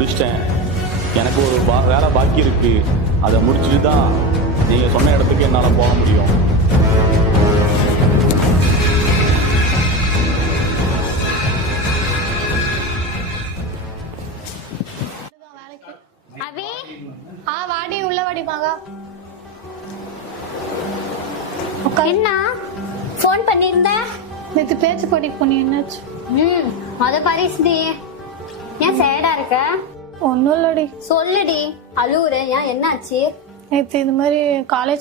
முடிச்சிட்டேன். எனக்கு ஒரு வேலை பாக்கி இருக்கு. அதை முடிச்சுட்டு தான் நீங்கள் சொன்ன இடத்துக்கு என்னால் போக முடியும். அவி வாடி உள்ள வாடி மகா. என்ன போன் பண்ணிருந்த? நேத்து பேச்சு போட்டிக்கு போனி, என்னாச்சு? மொத பரிசுடி. ஏன் சேடா இருக்க? ஒன்னும் இல்லடி. சொல்லுடி. அழுவுற ஏன், என்னாச்சு? நேத்து இது மாதிரி காலேஜ்